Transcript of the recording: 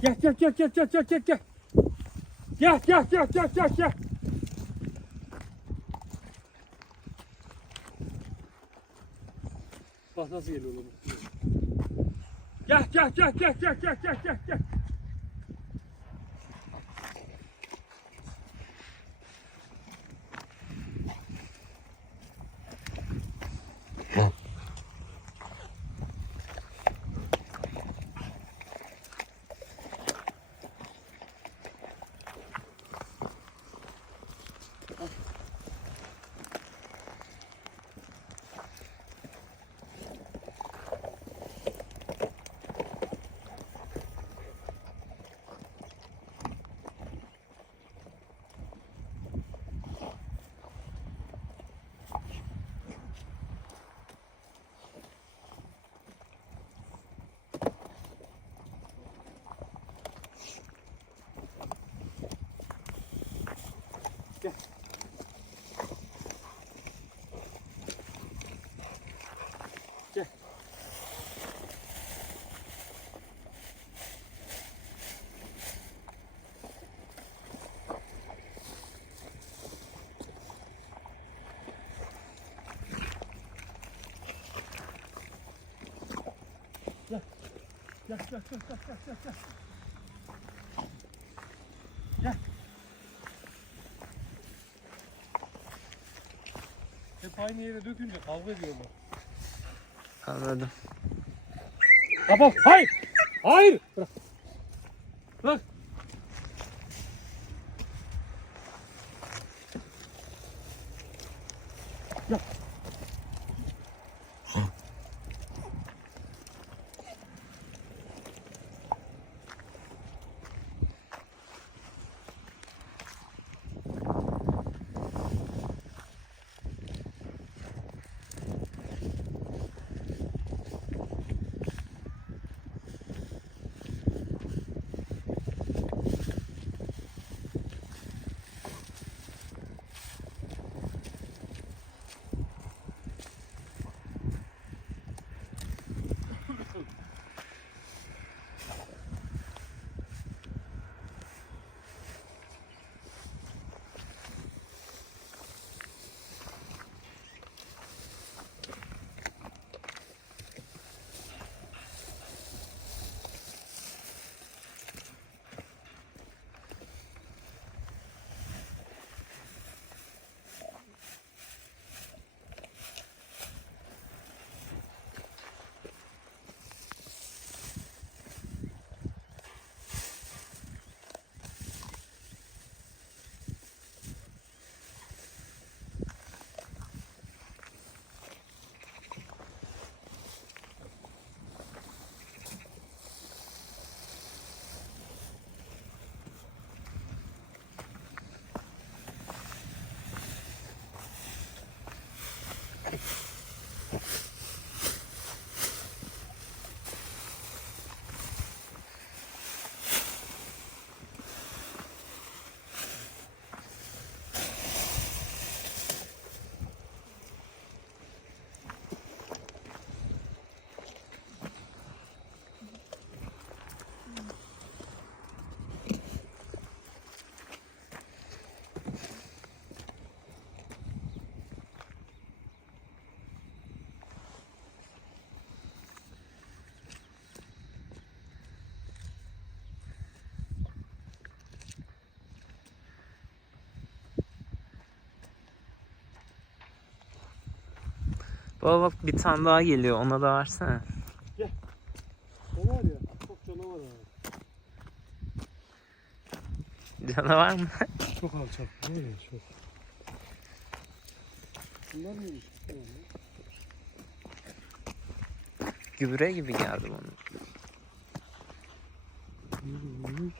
Gel gel gel gel gel gel gel gel. Gel gel gel gel gel gel. Bak nasıl geliyor oğlum. Gel gel gel gel gel gel gel gel gel. Gel. Gel. Gel. Gel gel gel gel gel gel. Gel. Hep aynı yere dökünce kavga ediyorlar. Anladım. Kapat. Hayır. Hayır. Bırak. Bırak. Gel. Baba bak bir tane daha geliyor, ona da versene. Gel. O var ya. Çok canavar abi. Canavar mı? Çok alçak. Ne ya çok. Bunlar mıymış? Gübre gibi geldi bana. Ne